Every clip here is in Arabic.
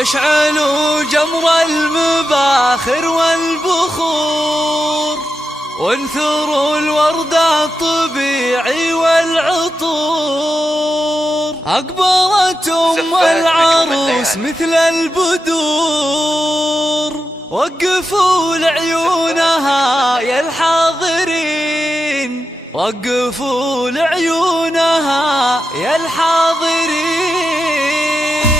اشعلوا جمر المباخر والبخور، وانثروا الورد الطبيعي والعطور. أقبلت أم العروس مثل البدور، وقفوا لعيونها يا الحاضرين، وقفوا لعيونها يا الحاضرين.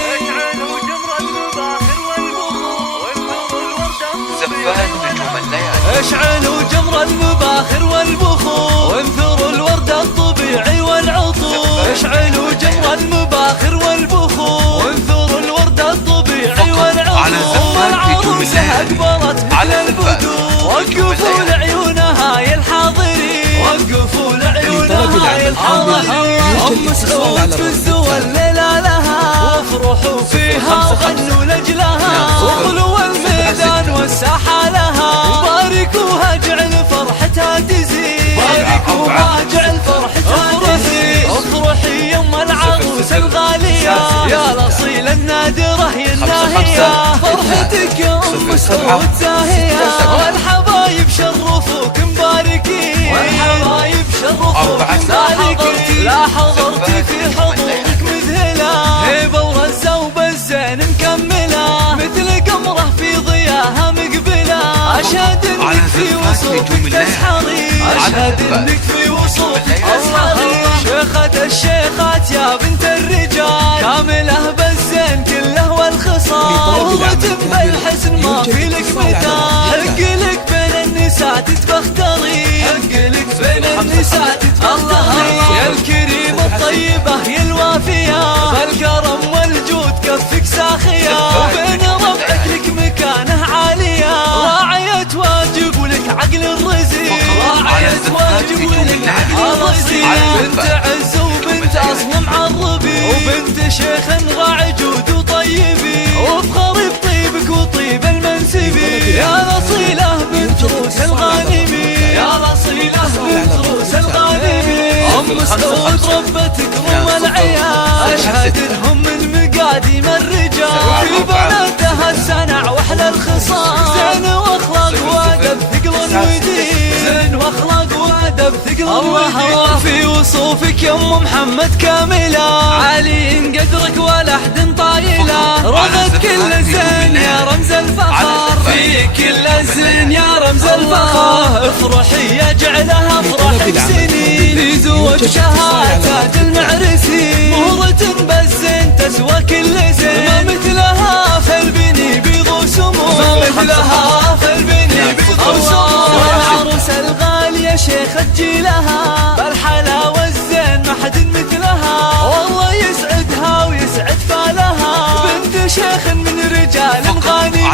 اشعلوا جمر المباخر والبخور، وانثروا الورد الطبيعي. اشعلوا جمر المباخر والبخور، وانثروا الورد الطبيعي والعطور. اشعلوا جمر المباخر والبخور، وانثروا الورد الطبيعي والعطور. العروسة أقبلت مثل البدور، وقفوا لعيونها يا الحاضرين، وقفوا لعيونها يا الحاضرين. أم سعود فزوا الليلة لها، وافرحوا فيها وغنوا لأجلها، وخلوا الميدان والساحة لها. وباركوها جعل فرحتها تزيد، باركوها جعل فرحتها تزيد. افرحي يم العروس الغالية يا الأصيل النادرة يا الناهية، فرحتك يا أم سعود زاهية. والحبايب شرفوك مباركين، والحبايب شرفوك مباركين. لا حضرتي في حضورك مذهلة، هيبة ورزة وبالزين مكملة، مثل قمرة في ضياها مقبلة. أشهد انك في وصوفك تسحري، أشهد انك في وصوفك تسحري. شيخة الشيخات يا بنت الرجال، كاملة بالزين كله والخصال. قوة بالحسن ما في لك مثال، حق لك بين النساء تتبختري، حق لك بين النساء تتبختري. يا الكريمة الطيبة يا الوافية، بالكرم والجود كفك ساخية. وبين ربعك لك مكانه عالية، راعية واجب ولك عقل الرزيق، راعية واجب ولك عقل الرزيق. بنت عز وبنت أصل معربي، وبنت شيخ راعي جود وطيبي. وافخري بطيبك وطيب المنسبي، يا الأصيلة بنت روس الغانمي، يا الأصيلة بنت روس الغانمي. أم سعود ربتك أم العيال، أشهد انهم من مقاديم الرجال. في بناتها السنع واحلى الخصال، زين واخلاق وادب ثقل ودين، زين واخلاق وادب ثقل ودين. في وصوفك يا ام محمد كاملة، عالي قدرك ولا احد طايلة. رغد كل الزين يا رمز الفخر، في كل الزين يا رمز الفخر. افرحي يا جعلها افرحك سنين، في زوجها تاج المعرسين. مهرة بالزين تسوى كل زين، ما مثلها في البني بيض وسمو، ما مثلها في البني بيض وسمو. العروس الغالية شيخة جيلها، بالحلا والزين ما حد مثلها. والله يسعدها ويسعد فالها، بنت شيخ من رجال غانمين،